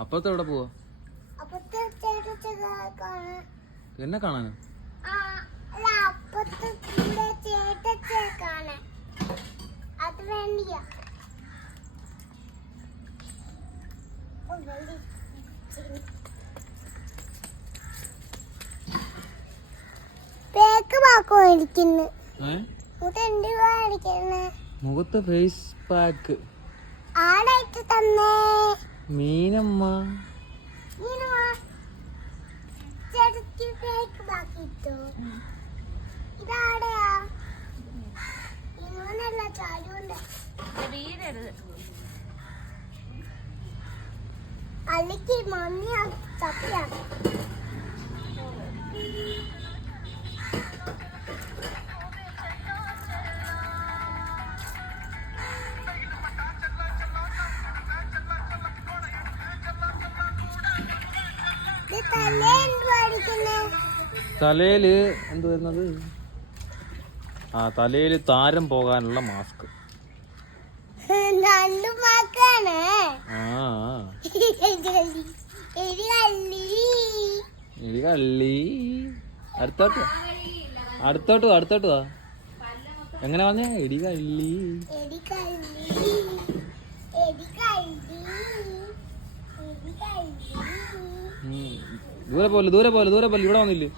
അപ്പുറത്ത് എവിടെ പോവാ? എന്നെ കാണാനോ? മുഖത്ത് ഫേസ് പാക്ക് മീനമ്മ. അല്ലിക്ക് മമ്മിയ ചപ്പിയാണ്. തലയില് എന്ത് വരുന്നത്? ആ, തലയില് താരം പോകാനുള്ള മാസ്ക്. അടുത്തോട്ട് വാ. എങ്ങനെ പറഞ്ഞ? എടികള്ളി. ദൂരെ പോലെ ഇവിടെ വന്നില്ലേ?